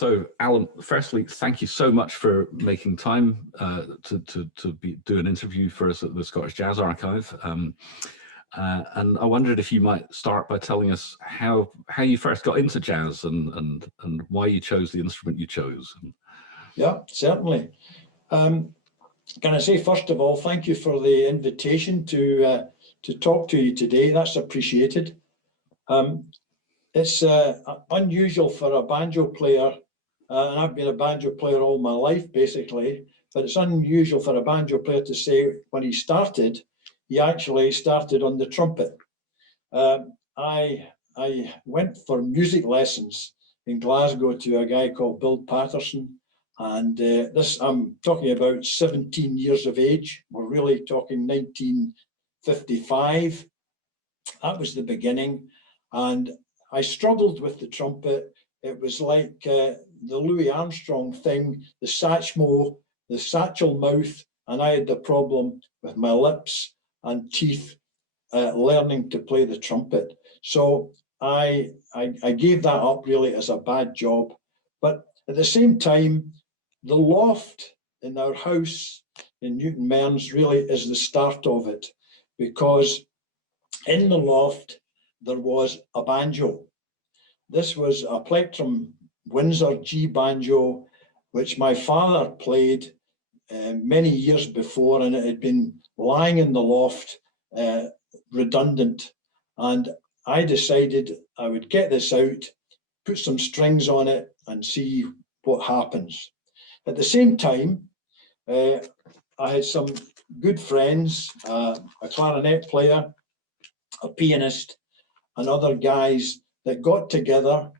So, Alan, firstly, thank you so much for making time to do an interview for us at the Scottish Jazz Archive. And I wondered if you might start by telling us how you first got into jazz and why you chose the instrument you chose. Yeah, certainly. Can I say, first of all, thank you for the invitation to talk to you today. That's appreciated. It's unusual for a banjo player, and I've been a banjo player all my life, basically, but it's unusual for a banjo player to say when he actually started on the trumpet. I went for music lessons in Glasgow to a guy called Bill Patterson, and I'm talking about 17 years of age. We're really talking 1955. That was the beginning, and I struggled with the trumpet. It was like the Louis Armstrong thing, the satchel mouth, and I had the problem with my lips and teeth learning to play the trumpet. So I gave that up really as a bad job. But at the same time, the loft in our house in Newton Mearns really is the start of it, because in the loft there was a banjo. This was a Plectrum Windsor G banjo, which my father played many years before, and it had been lying in the loft redundant. And I decided I would get this out, put some strings on it, and see what happens. At the same time, I had some good friends, a clarinet player, a pianist, and other guys that got together,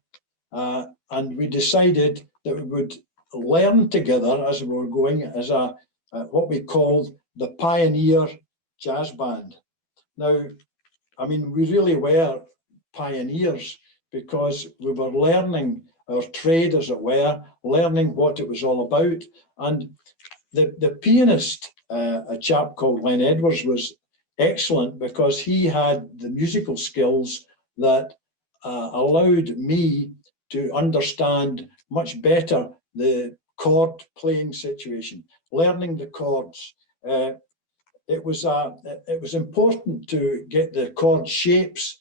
and we decided that we would learn together as we were going as what we called the Pioneer Jazz Band. Now, I mean, we really were pioneers because we were learning our trade, as it were, learning what it was all about. And the pianist, a chap called Len Edwards, was excellent because he had the musical skills that allowed me to understand much better the chord playing situation, learning the chords. It was important to get the chord shapes,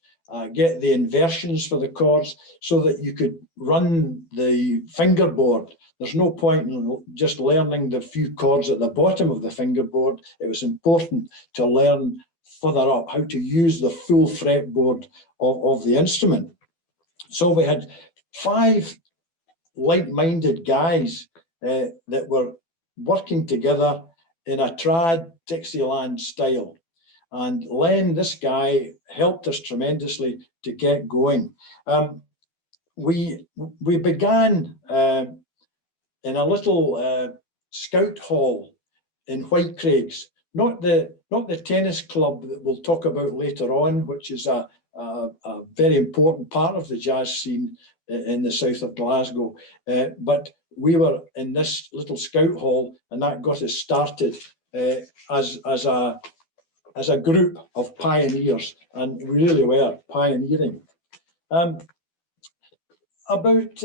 get the inversions for the chords so that you could run the fingerboard. There's no point in just learning the few chords at the bottom of the fingerboard. It was important to learn further up how to use the full fretboard of the instrument. So we had 5 like-minded guys that were working together in a trad Dixieland style. And Len, this guy, helped us tremendously to get going. We began in a little scout hall in Whitecraigs, not the tennis club that we'll talk about later on, which is a very important part of the jazz scene in the south of Glasgow. But we were in this little scout hall, and that got us started as a group of pioneers, and we really were pioneering. About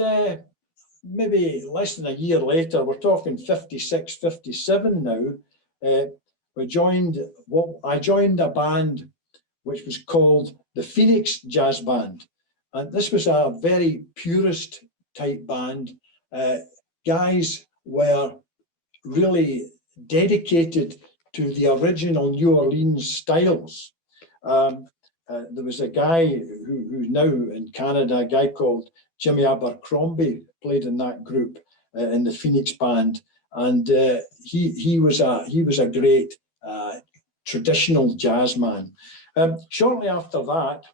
maybe less than a year later, we're talking 56, 57 now, I joined a band which was called the Phoenix Jazz Band. And this was a very purist type band. Guys were really dedicated to the original New Orleans styles. There was a guy who's now in Canada, a guy called Jimmy Abercrombie, played in that group in the Phoenix Band, and he was a great traditional jazz man. Shortly after that,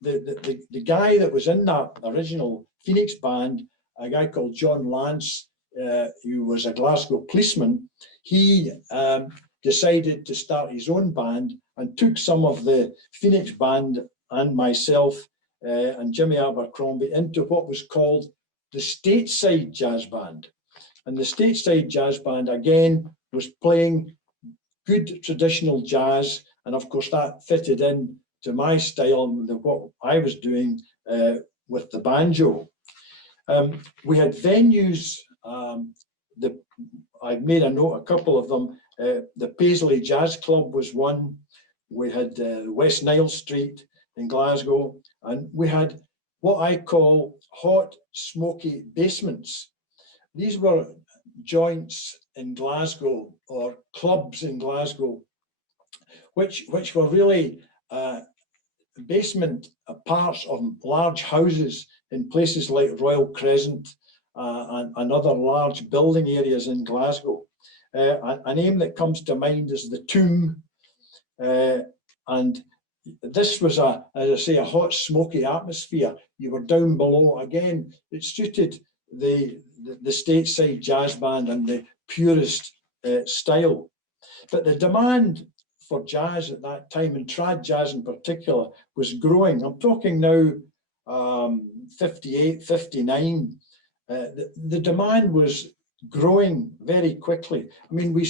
the guy that was in that original Phoenix Band, a guy called John Lance, who was a Glasgow policeman, he decided to start his own band and took some of the Phoenix Band and myself and Jimmy Abercrombie into what was called the Stateside Jazz Band. And the Stateside Jazz Band, again, was playing good traditional jazz. And of course, that fitted in to my style and what I was doing with the banjo. We had venues. I made a note, a couple of them. The Paisley Jazz Club was one. We had West Nile Street in Glasgow, and we had what I call hot, smoky basements. These were joints in Glasgow or clubs in Glasgow, which were really basement parts of large houses in places like Royal Crescent and other large building areas in Glasgow. A name that comes to mind is the Tomb, and this was as I say, a hot, smoky atmosphere. You were down below. Again, it suited the stateside jazz band and the purist style. But the demand for jazz at that time, and trad jazz in particular, was growing. I'm talking now 58, 59. The demand was growing very quickly. I mean, we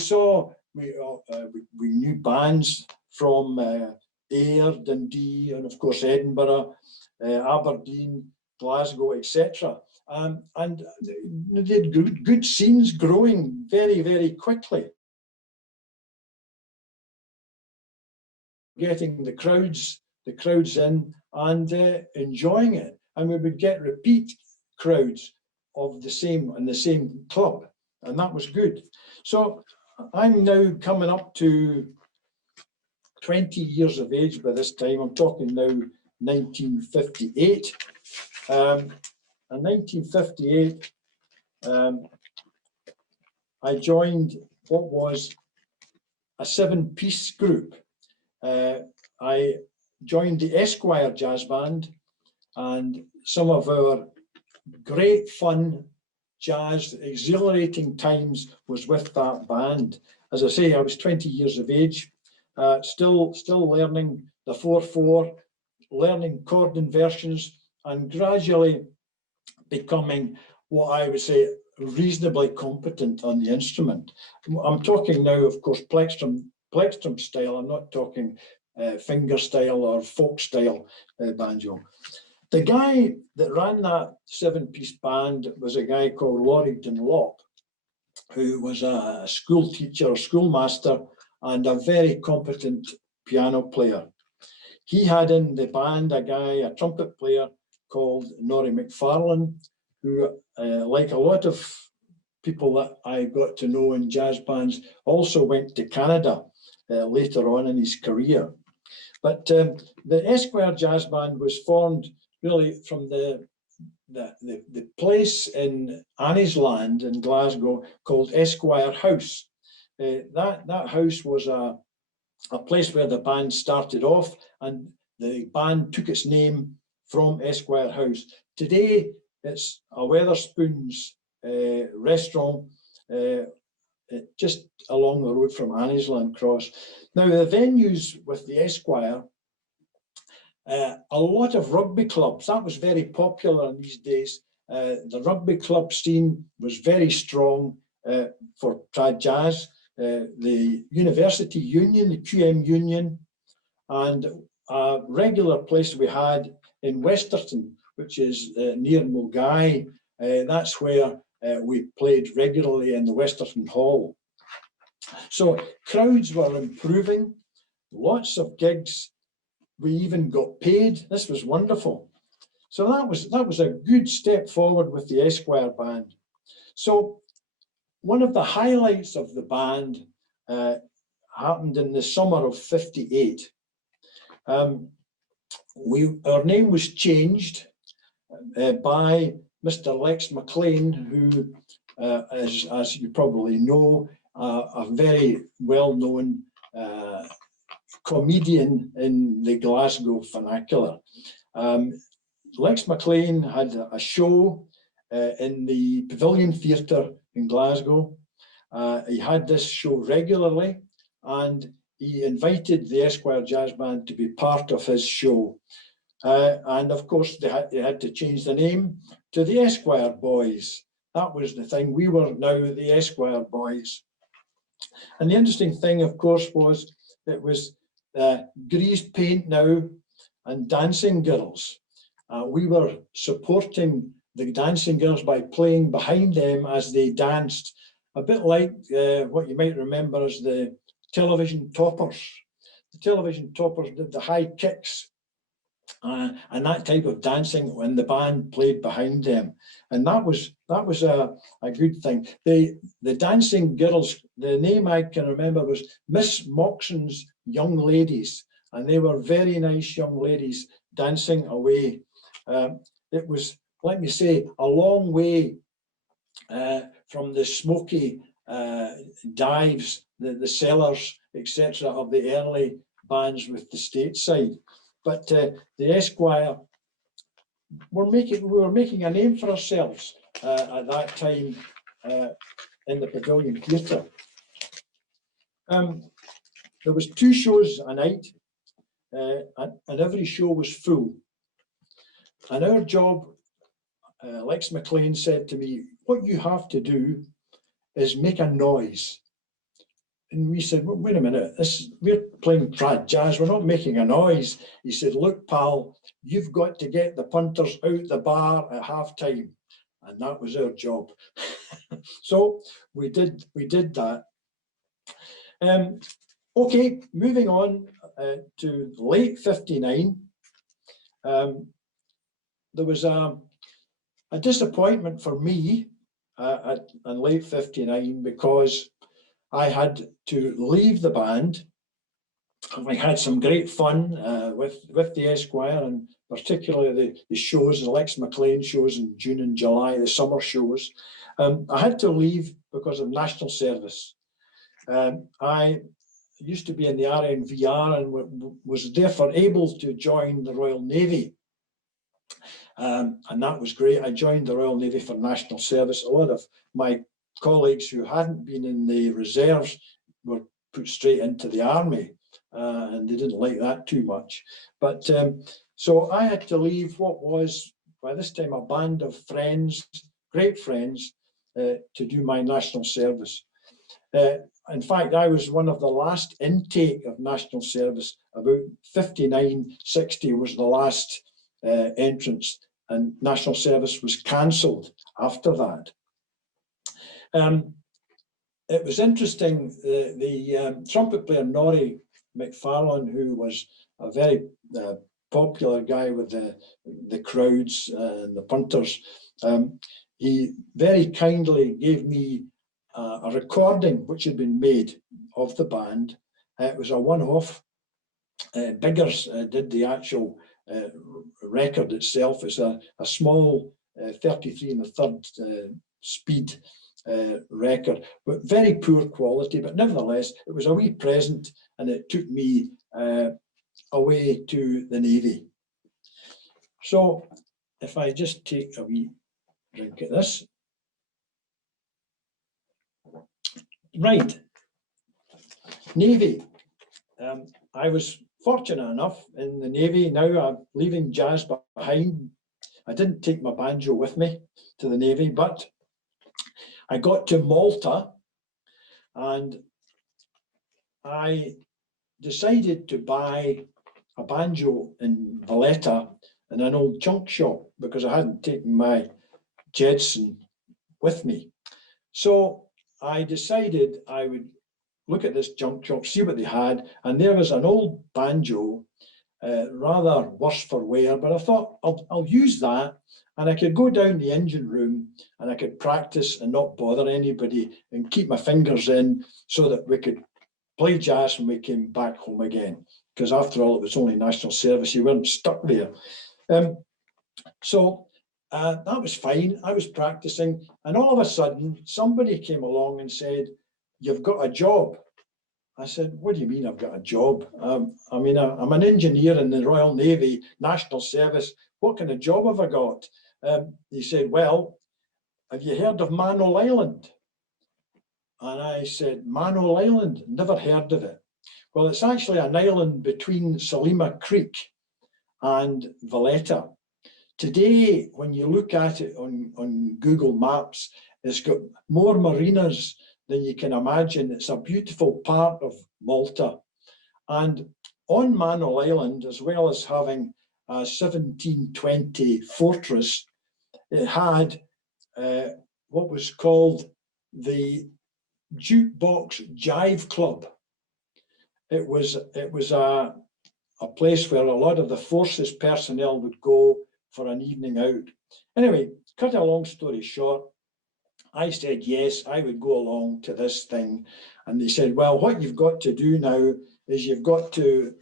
knew bands from Ayr, Dundee, and of course Edinburgh, Aberdeen, Glasgow, etc. And they had good scenes growing very, very quickly. Getting the crowds in and enjoying it, and we would get repeat crowds of the same club, and that was good. So I'm now coming up to 20 years of age by this time. I'm talking now 1958. In 1958, I joined what was a 7-piece group. I joined the Esquire Jazz Band, and some of our great fun jazz, exhilarating times was with that band. As I say, I was 20 years of age, still learning the 4/4, learning chord inversions, and gradually becoming what I would say reasonably competent on the instrument. I'm talking now, of course, plectrum style. I'm not talking finger style or folk style banjo. The guy that ran that 7-piece band was a guy called Laurie Dunlop, who was a school teacher, a schoolmaster, and a very competent piano player. He had in the band a trumpet player called Norrie McFarlane, who, like a lot of people that I got to know in jazz bands, also went to Canada later on in his career. But the Esquire Jazz Band was formed really from the place in Anniesland in Glasgow called Esquire House. That house was a place where the band started off, and the band took its name from Esquire House. Today, it's a Wetherspoons restaurant just along the road from Anniesland Cross. Now, the venues with the Esquire, a lot of rugby clubs, that was very popular in these days. The rugby club scene was very strong for trad jazz. The University Union, the QM Union, and a regular place we had in Westerton, which is near Mulgai. That's where we played regularly in the Westerton Hall. So crowds were improving, lots of gigs. We even got paid. This was wonderful. So that was a good step forward with the Esquire Band. So one of the highlights of the band happened in the summer of '58. Our name was changed by Mr. Lex McLean, who, as you probably know, a very well-known comedian in the Glasgow vernacular. Lex McLean had a show in the Pavilion Theatre in Glasgow. He had this show regularly, and he invited the Esquire Jazz Band to be part of his show. And of course, they had to change the name to the Esquire Boys. That was the thing. We were now the Esquire Boys. And the interesting thing, of course, was it was greased paint now and dancing girls. We were supporting the dancing girls by playing behind them as they danced, a bit like what you might remember as the television toppers. The television toppers did the high kicks and that type of dancing when the band played behind them, and that was a good thing. The dancing girls, the name I can remember was Miss Moxon's Young Ladies, and they were very nice young ladies dancing away. It was, let me say, a long way from the smoky dives, the cellars, etc., of the early bands with the stateside. But the Esquire, we were making a name for ourselves at that time in the Pavilion Theatre. There was 2 shows a night, and every show was full. And our job, Lex McLean said to me, what you have to do is make a noise. And we said, well, wait a minute, we're playing trad jazz, we're not making a noise. He said, look, pal, you've got to get the punters out the bar at half time. And that was our job. So we did that. Okay, moving on to late 59. There was a disappointment for me in late 59 because I had to leave the band. I had some great fun with the Esquire, and particularly the shows, the Lex McLean shows in June and July, the summer shows. I had to leave because of national service. I used to be in the RNVR and was therefore able to join the Royal Navy. And that was great. I joined the Royal Navy for national service. A lot of my colleagues who hadn't been in the reserves were put straight into the army, and they didn't like that too much. But so I had to leave what was, by this time, a band of friends, great friends, to do my national service. In fact, I was one of the last intake of national service. About 59, 60 was the last entrance, and national service was cancelled after that. It was interesting, the trumpet player Norrie McFarlane, who was a very popular guy with the crowds and the punters, he very kindly gave me a recording which had been made of the band. It was a one-off. Biggers did the actual record itself. It's a small 33 1/3 speed record, but very poor quality. But nevertheless, it was a wee present, and it took me away to the Navy. So if I just take a wee drink of this. Right, Navy. I was fortunate enough in the Navy. Now I'm leaving jazz behind. I didn't take my banjo with me to the Navy, but I got to Malta and I decided to buy a banjo in Valletta in an old junk shop because I hadn't taken my Jedson with me. So I decided I would look at this junk shop, see what they had, and there was an old banjo, rather worse for wear, but I thought I'll use that, and I could go down the engine room and I could practice and not bother anybody and keep my fingers in so that we could play jazz when we came back home again, because after all, it was only national service, you weren't stuck there. So that was fine. I was practicing, and all of a sudden somebody came along and said, "You've got a job." I said, "What do you mean I've got a job? I mean, I'm an engineer in the Royal Navy, national service. What kind of job have I got?" He said, "Well, have you heard of Manole Island?" And I said, "Manole Island? Never heard of it." Well, it's actually an island between Salima Creek and Valletta. Today, when you look at it on Google Maps, it's got more marinas than you can imagine. It's a beautiful part of Malta. And on Manole Island, as well as having a 1720 fortress, it had what was called the Jukebox Jive Club. It was a place where a lot of the forces personnel would go for an evening out. Anyway, cut a long story short, I said yes, I would go along to this thing. And they said, well, what you've got to do now is you've got to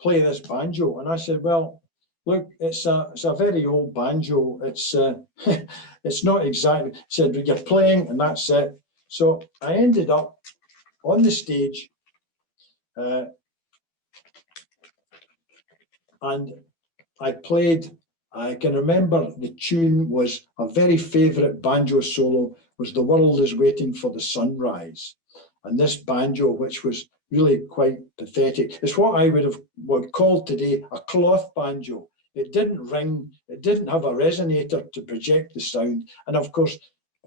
play this banjo. And I said, well, look, it's a very old banjo. It's it's not exactly. He said, you're playing and that's it. So I ended up on the stage and I played. I can remember the tune was a very favourite banjo solo was The World is Waiting for the Sunrise. And this banjo, which was really quite pathetic, it's what I would call today a cloth banjo. It didn't ring, it didn't have a resonator to project the sound. And of course,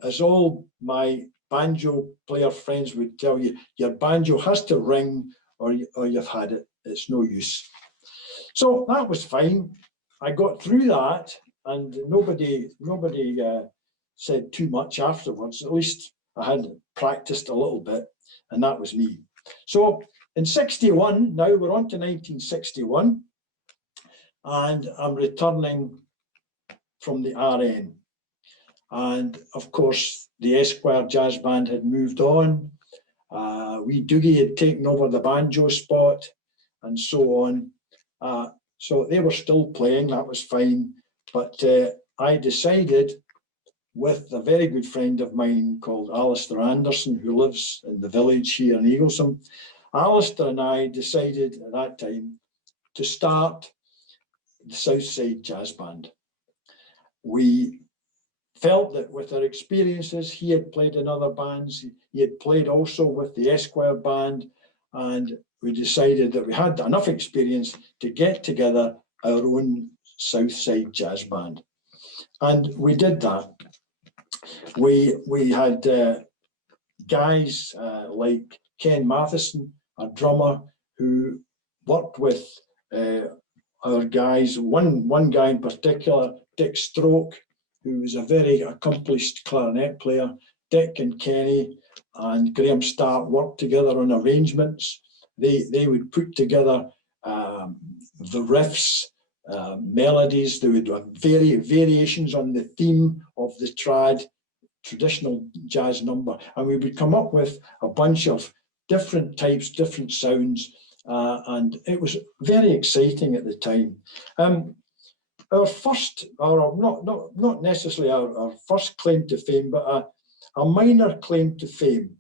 as all my banjo player friends would tell you, your banjo has to ring or you've had it, it's no use. So that was fine. I got through that and nobody said too much afterwards. At least I had practiced a little bit and that was me. So in 61, now we're on to 1961 and I'm returning from the RN. And of course, the Esquire Jazz Band had moved on. Wee Doogie had taken over the banjo spot and so on. So they were still playing, that was fine. But I decided with a very good friend of mine called Alistair Anderson, who lives in the village here in Eaglesham. Alistair and I decided at that time to start the Southside Jazz Band. We felt that with our experiences, he had played in other bands, he had played also with the Esquire Band, and we decided that we had enough experience to get together our own Southside Jazz Band. And we did that. We had guys like Ken Matheson, a drummer, who worked with our guys, one guy in particular, Dick Stroke, who was a very accomplished clarinet player. Dick and Kenny and Graham Stark worked together on arrangements. They would put together the riffs, melodies. They would have variations on the theme of the traditional jazz number. And we would come up with a bunch of different types, different sounds. And it was very exciting at the time. Our first, or not necessarily our first claim to fame, but a minor claim to fame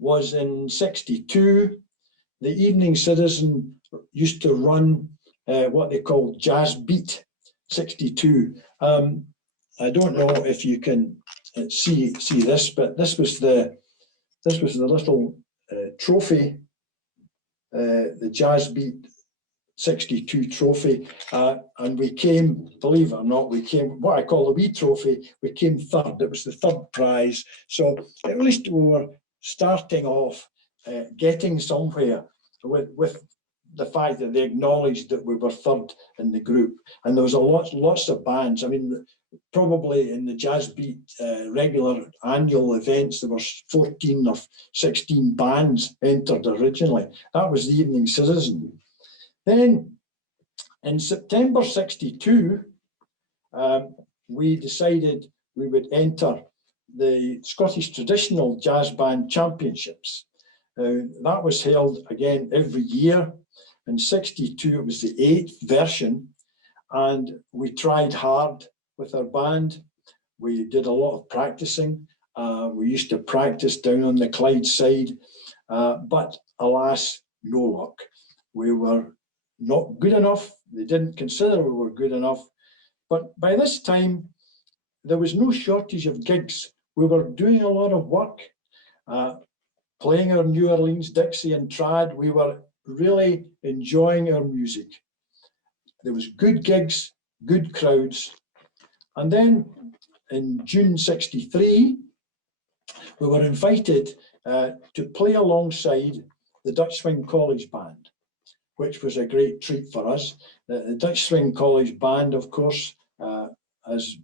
was in 62. The Evening Citizen used to run what they called Jazz Beat 62. I don't know if you can see this, but this was the little trophy, the Jazz Beat 62 trophy, and we came, believe it or not, we came, what I call the wee trophy, we came third. It was the third prize. So at least we were starting off getting somewhere with the fact that they acknowledged that we were third in the group. And there was lots of bands. I mean, probably in the Jazz Beat regular annual events, there were 14 or 16 bands entered originally. That was the Evening Citizen. Then in September 62, we decided we would enter the Scottish Traditional Jazz Band Championships. That was held again every year. In 62, it was the 8th version, and we tried hard with our band. We did a lot of practicing. We used to practice down on the Clyde side, but alas, no luck. We were not good enough. They didn't consider we were good enough. But by this time, there was no shortage of gigs. We were doing a lot of work, playing our New Orleans Dixie and trad. We were really enjoying our music. There was good gigs, good crowds. And then in June 63, we were invited to play alongside the Dutch Swing College Band, which was a great treat for us. The Dutch Swing College Band, of course, as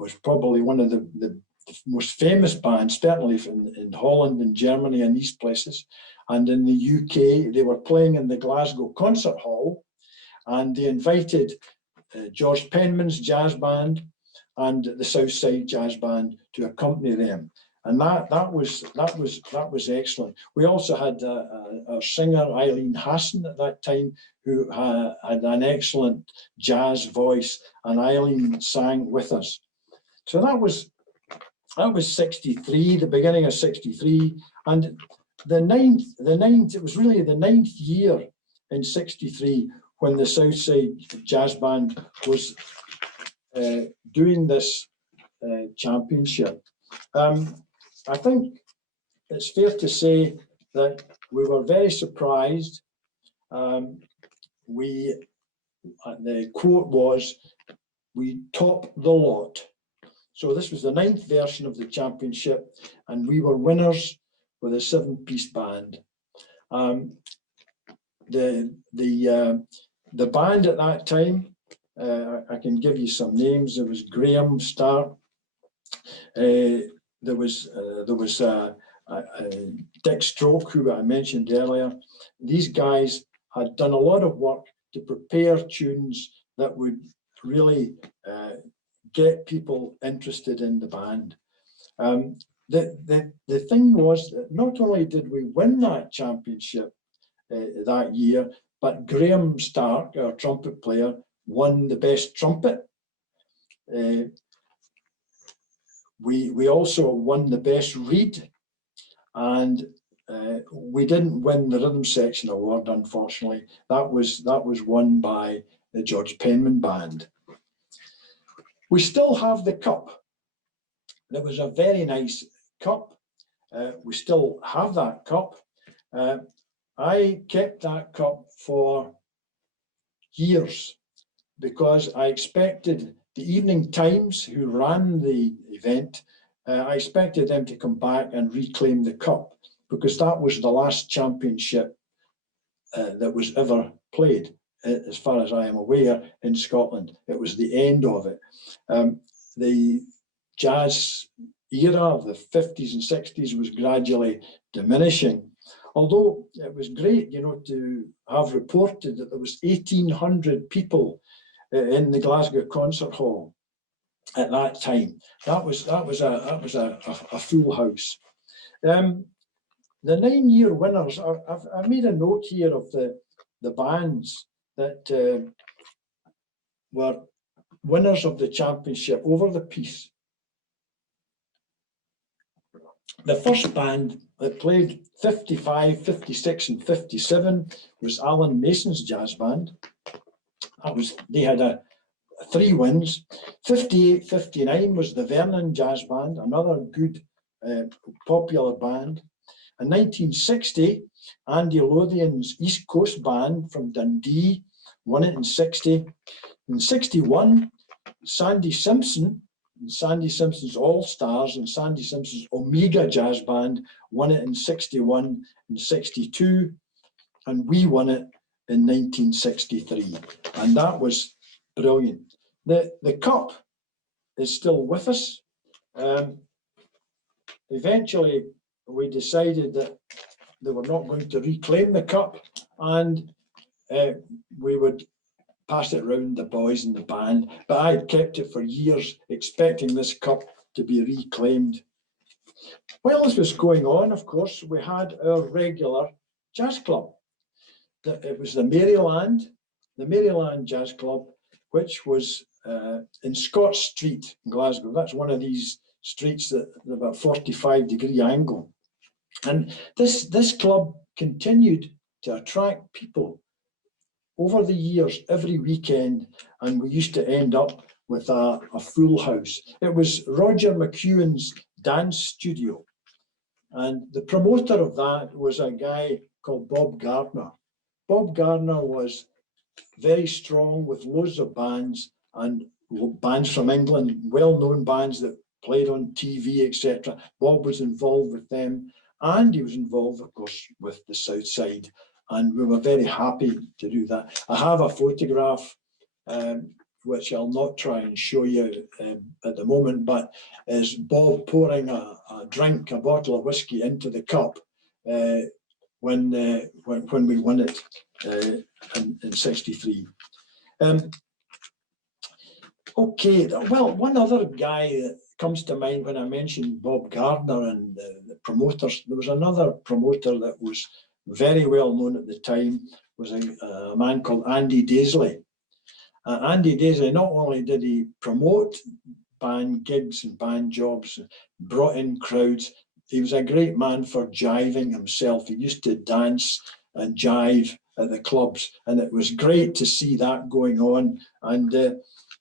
was probably one of the most famous bands, certainly in Holland and Germany and these places. And in the UK, they were playing in the Glasgow Concert Hall, and they invited George Penman's jazz band and the Southside Jazz Band to accompany them. And that was excellent. We also had our singer Eileen Hassan at that time, who had an excellent jazz voice, and Eileen sang with us. So that was 63, the beginning of 63, and it was really the 9th year in 63 when the Southside Jazz Band was doing this championship. I think it's fair to say that we were very surprised. The quote was, "We top the lot." So this was the 9th version of the championship, and we were winners with a 7-piece band. The band at that time, I can give you some names. There was Graham Starr. There was Dick Stroke, who I mentioned earlier. These guys had done a lot of work to prepare tunes that would really get people interested in the band. The thing was that not only did we win that championship that year, but Graham Stark, our trumpet player, won the best trumpet. We also won the best reed, and we didn't win the rhythm section award, unfortunately. That was won by the George Penman Band. We still have the cup. There was a very nice cup. We still have that cup. I kept that cup for years because I expected the Evening Times, who ran the event, I expected them to come back and reclaim the cup, because that was the last championship that was ever played, as far as I am aware, in Scotland. It was the end of it. The jazz era of the 50s and 60s was gradually diminishing. Although it was great, to have reported that there was 1,800 people in the Glasgow Concert Hall at that time. That was a full house. The 9-year winners, I've made a note here of the bands that were winners of the championship over the piece. The first band that played 55, 56 and 57 was Alan Mason's jazz band. They had 3 wins. 58, 59 was the Vernon Jazz Band, another good popular band. In 1960, Andy Lothian's East Coast Band from Dundee won it in 60. In 61, Sandy Simpson, Sandy Simpson's All Stars and Sandy Simpson's Omega Jazz Band won it in 61 and 62, and we won it in 1963, and that was brilliant. The cup is still with us. Eventually, we decided that they were not going to reclaim the cup, and we would pass it around the boys in the band. But I had kept it for years, expecting this cup to be reclaimed. While this was going on, of course, we had our regular jazz club. It was the Maryland Jazz Club, which was in Scott Street in Glasgow. That's one of these streets that about 45-degree angle. And this club continued to attract people over the years, every weekend, and we used to end up with a full house. It was Roger McEwen's dance studio, and the promoter of that was a guy called Bob Gardner. Bob Gardner was very strong with loads of bands, and bands from England, well-known bands that played on TV, etc. Bob was involved with them, and he was involved, of course, with the South Side, and we were very happy to do that. I have a photograph which I'll not try and show you at the moment, but is Bob pouring a bottle of whiskey into the cup when we won it in '63. Okay, well, one other guy that comes to mind when I mentioned Bob Gardner and the promoters, there was another promoter that was very well known at the time, was a man called Andy Daisley. Andy Daisley, not only did he promote band gigs and band jobs, brought in crowds, he was a great man for jiving himself. He used to dance and jive at the clubs, and it was great to see that going on. And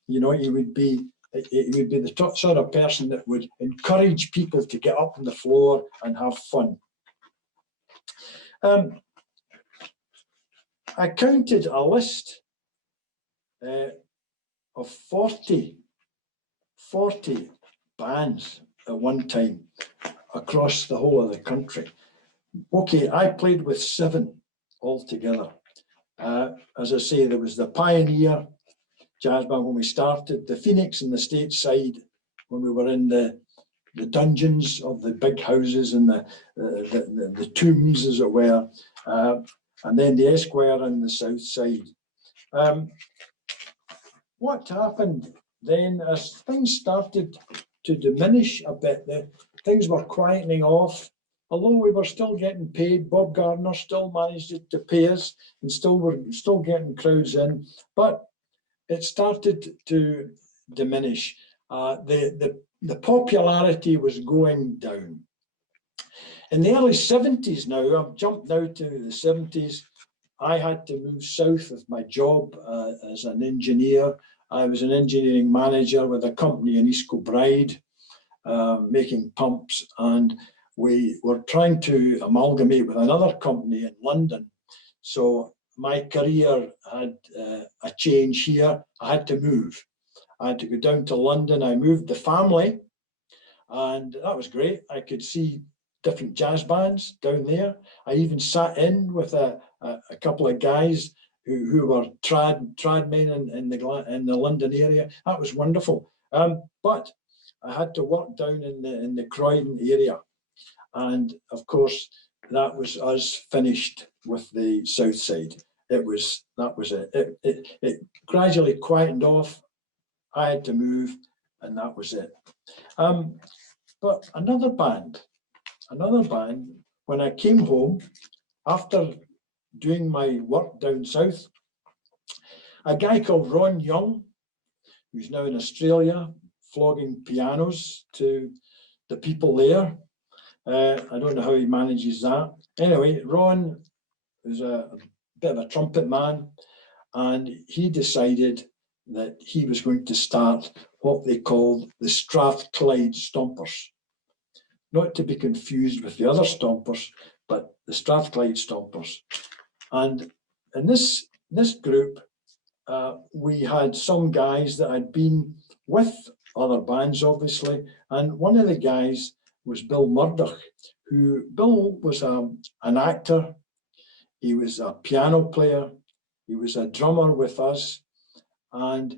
you know, he would be the sort of person that would encourage people to get up on the floor and have fun. I counted a list of 40 bands at one time across the whole of the country. Okay, I played with 7 altogether. As I say, there was the Pioneer Jazz Band when we started, the Phoenix in the Stateside when we were in the dungeons of the big houses and the tombs, as it were, and then the Esquire in the South Side. What happened then, as things started to diminish a bit, things were quietening off. Although we were still getting paid, Bob Gardner still managed to pay us, and we're still getting crowds in, but it started to diminish. The popularity was going down. In the early 70s now, I've jumped now to the 70s, I had to move south with my job as an engineer. I was an engineering manager with a company in East Kilbride, making pumps, and we were trying to amalgamate with another company in London. So my career had a change here. I had to move. I had to go down to London. I moved the family, and that was great. I could see different jazz bands down there. I even sat in with a couple of guys who were trad men in the London area. That was wonderful. But I had to work down in the Croydon area, and of course that was us finished with the South Side. That was it. It gradually quietened off. I had to move, and that was it. But another band, when I came home after doing my work down south, a guy called Ron Young, who's now in Australia, flogging pianos to the people there. I don't know how he manages that. Anyway, Ron is a bit of a trumpet man, and he decided that he was going to start what they called the Strathclyde Stompers. Not to be confused with the other Stompers, but the Strathclyde Stompers. And in this group, we had some guys that had been with other bands, obviously, and one of the guys was Bill Murdoch, Bill was an actor, he was a piano player, he was a drummer with us, and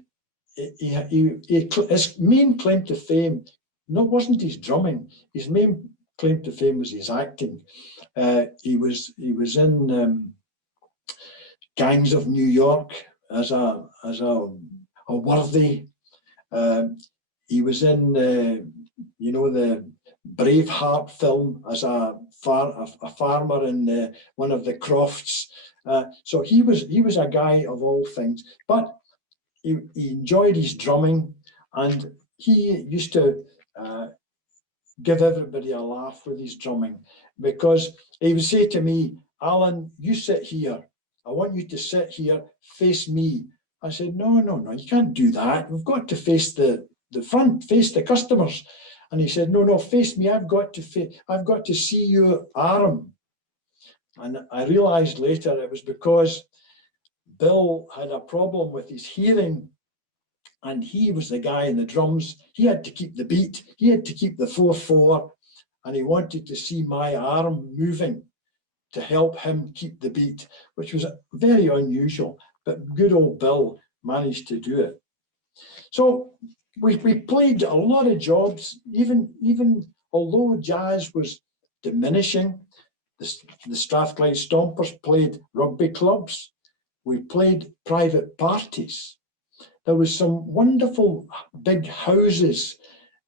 his main claim to fame wasn't his drumming. His main claim to fame was his acting. He was in Gangs of New York as a worthy. He was in the Braveheart film as a farmer in one of the crofts. So he was a guy of all things, but he enjoyed his drumming, and he used to give everybody a laugh with his drumming, because he would say to me, "Alan, you sit here. I want you to sit here, face me." I said, no, you can't do that. We've got to face the front, face the customers. And he said, no, face me. I've got to see your arm. And I realized later it was because Bill had a problem with his hearing, and he was the guy in the drums. He had to keep the beat. He had to keep the 4/4, and he wanted to see my arm moving to help him keep the beat, which was very unusual. But good old Bill managed to do it. So we played a lot of jobs, even although jazz was diminishing. The Strathclyde Stompers played rugby clubs. We played private parties. There was some wonderful big houses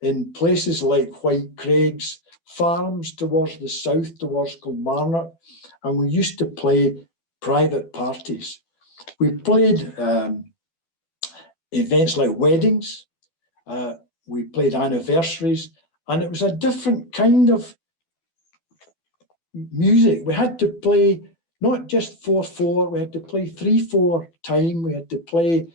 in places like White Craigs, farms towards the south, towards Kilmarnock, and we used to play private parties. We played events like weddings, we played anniversaries, and it was a different kind of music. We had to play not just 4/4, we had to play 3/4 time, we had to play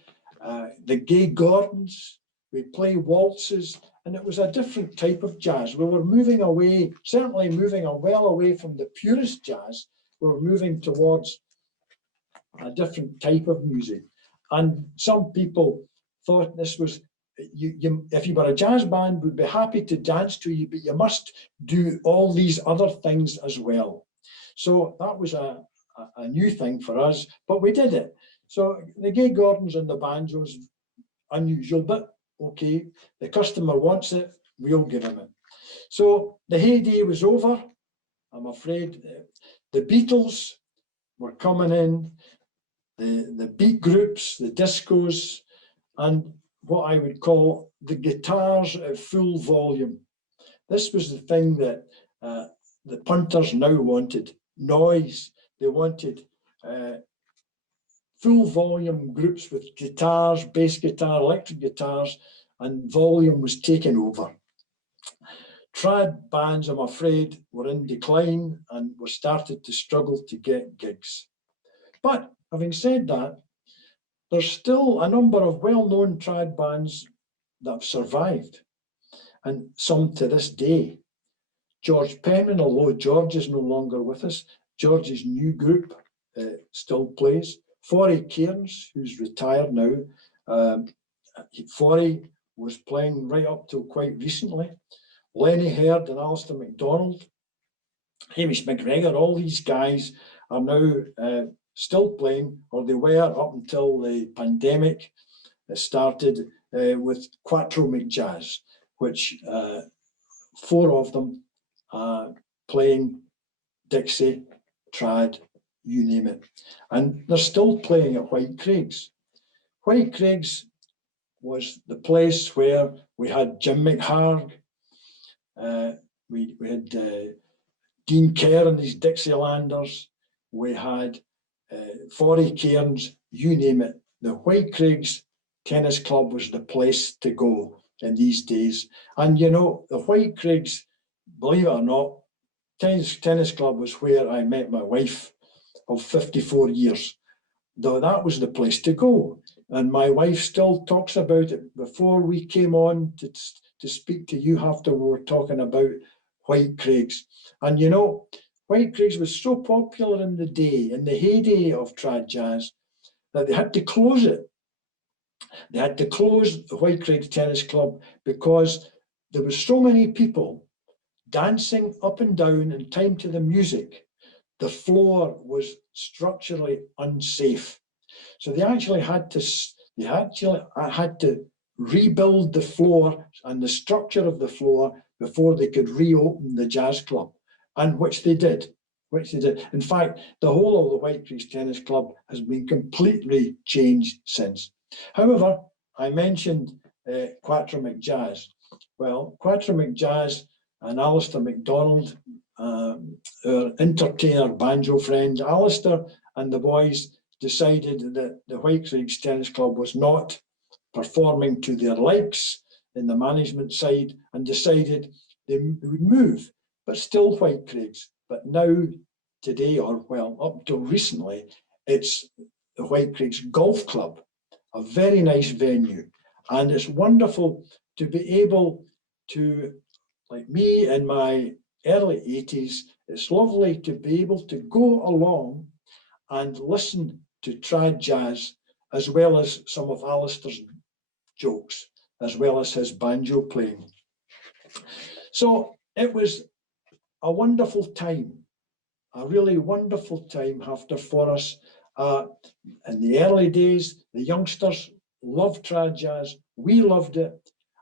the Gay Gordons, we play waltzes, and it was a different type of jazz. We were moving away, certainly moving well away from the purist jazz. We were moving towards a different type of music. And some people thought this was, if you were a jazz band, we'd be happy to dance to you, but you must do all these other things as well. So that was a new thing for us, but we did it. So the Gay Gordons and the banjos, unusual, but okay. The customer wants it, we'll give him it. So the heyday was over, I'm afraid. The Beatles were coming in, the beat groups, the discos, and what I would call the guitars at full volume. This was the thing that the punters now wanted, noise. They wanted full volume groups with guitars, bass guitar, electric guitars, and volume was taken over. Trad bands, I'm afraid, were in decline and were started to struggle to get gigs. But having said that, there's still a number of well-known trad bands that have survived, and some to this day. George Penman, although George is no longer with us, George's new group still plays. Forry Cairns, who's retired now, Forry was playing right up till quite recently. Lenny Herd and Alistair MacDonald, Hamish McGregor, all these guys are now still playing, or they were up until the pandemic started with Quattro McJazz, which 4 of them playing Dixie, trad, you name it. And they're still playing at White Craigs. White Craigs was the place where we had Jim McHarg, we had Dean Kerr and his Dixielanders, we had Forry Cairns, you name it. The White Craigs Tennis Club was the place to go in these days. And you know, the White Craigs, believe it or not, tennis Club was where I met my wife of 54 years. Though that was the place to go. And my wife still talks about it. Before we came on to speak to you after we were talking about White Craigs. And you know, White Craigs was so popular in the day, in the heyday of trad jazz, that they had to close it. They had to close the White Craigs Tennis Club because there were so many people dancing up and down in time to the music. The floor was structurally unsafe. So they actually had to rebuild the floor and the structure of the floor before they could reopen the jazz club, and which they did. In fact, the whole of the White Craigs Tennis Club has been completely changed since. However, I mentioned Quattro McJazz. Well, Quattro McJazz and Alistair MacDonald, our entertainer banjo friend, Alistair and the boys decided that the White Craigs Tennis Club was not performing to their likes in the management side, and decided they would move, but still White Craigs. But now, today, or well, up till recently, it's the White Craigs Golf Club, a very nice venue. And it's wonderful to be able to, like me in my early 80s, it's lovely to be able to go along and listen to trad jazz, as well as some of Alistair's jokes, as well as his banjo playing. So it was a wonderful time, a really wonderful time after for us. In the early days, the youngsters loved trad jazz. We loved it.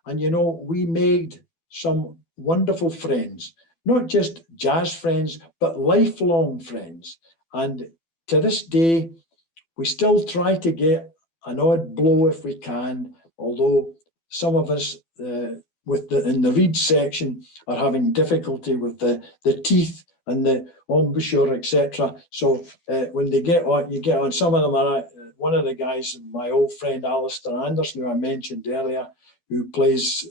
And, you know, we made some wonderful friends, not just jazz friends, but lifelong friends. And to this day, we still try to get an odd blow if we can, although some of us in the reed section are having difficulty with the teeth and the embouchure, etc. So when they get on, you get on. Some of them are, one of the guys, my old friend Alistair Anderson, who I mentioned earlier, who plays,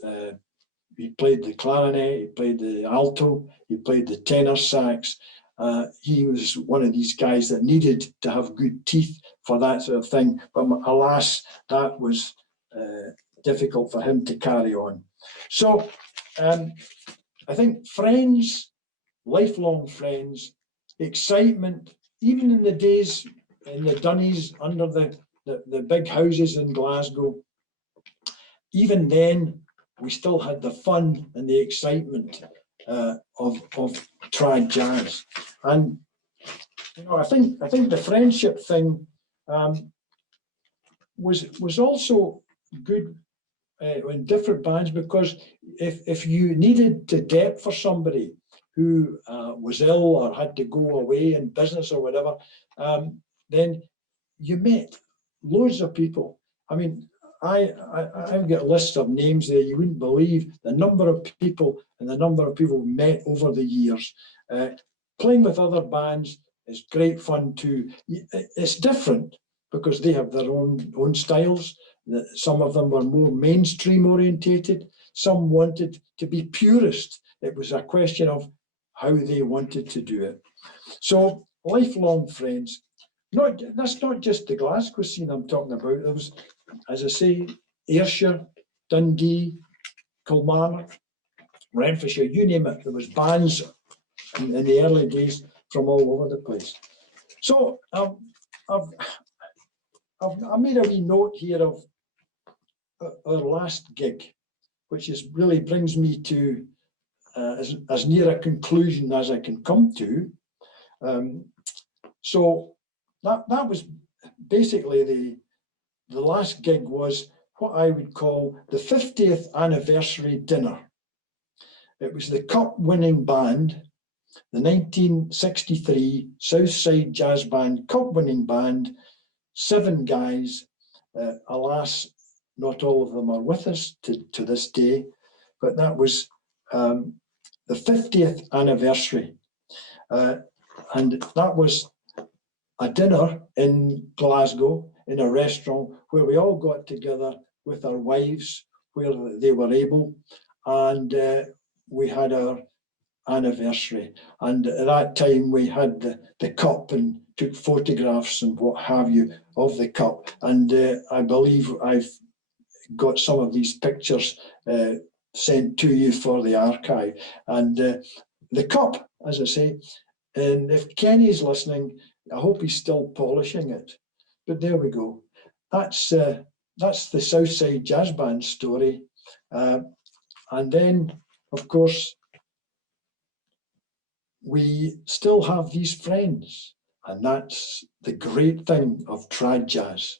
he played the clarinet, he played the alto, he played the tenor sax. He was one of these guys that needed to have good teeth for that sort of thing. But alas, that was difficult for him to carry on. So I think friends, lifelong friends, excitement, even in the days in the Dunnies under the big houses in Glasgow, even then we still had the fun and the excitement of trad jazz. And you know, I think the friendship thing was also good in different bands, because if you needed to dep for somebody who was ill or had to go away in business or whatever, then you met loads of people. I mean, I've got lists of names there. You wouldn't believe the number of people and the number of people we met over the years. Playing with other bands is great fun too. It's different because they have their own styles. Some of them were more mainstream orientated. Some wanted to be purist. It was a question of how they wanted to do it. So lifelong friends. That's not just the Glasgow scene I'm talking about. There was, as I say, Ayrshire, Dundee, Kilmarnock, Renfrewshire, you name it. There was bands in the early days from all over the place. So I've made a wee note here of our last gig, which really brings me to as near a conclusion as I can come to. So that was basically the last gig was what I would call the 50th anniversary dinner. It was the cup-winning band, the 1963 Southside Jazz Band cup-winning band, 7 guys. Alas, not all of them are with us to this day, but that was the 50th anniversary. And that was a dinner in Glasgow in a restaurant where we all got together with our wives where they were able, and we had our anniversary. And at that time we had the cup and took photographs and what have you of the cup. And I believe I've got some of these pictures sent to you for the archive. And the cup, as I say, and if Kenny's listening, I hope he's still polishing it. But there we go. That's the Southside Jazz Band story. And then, of course, we still have these friends. And that's the great thing of trad jazz.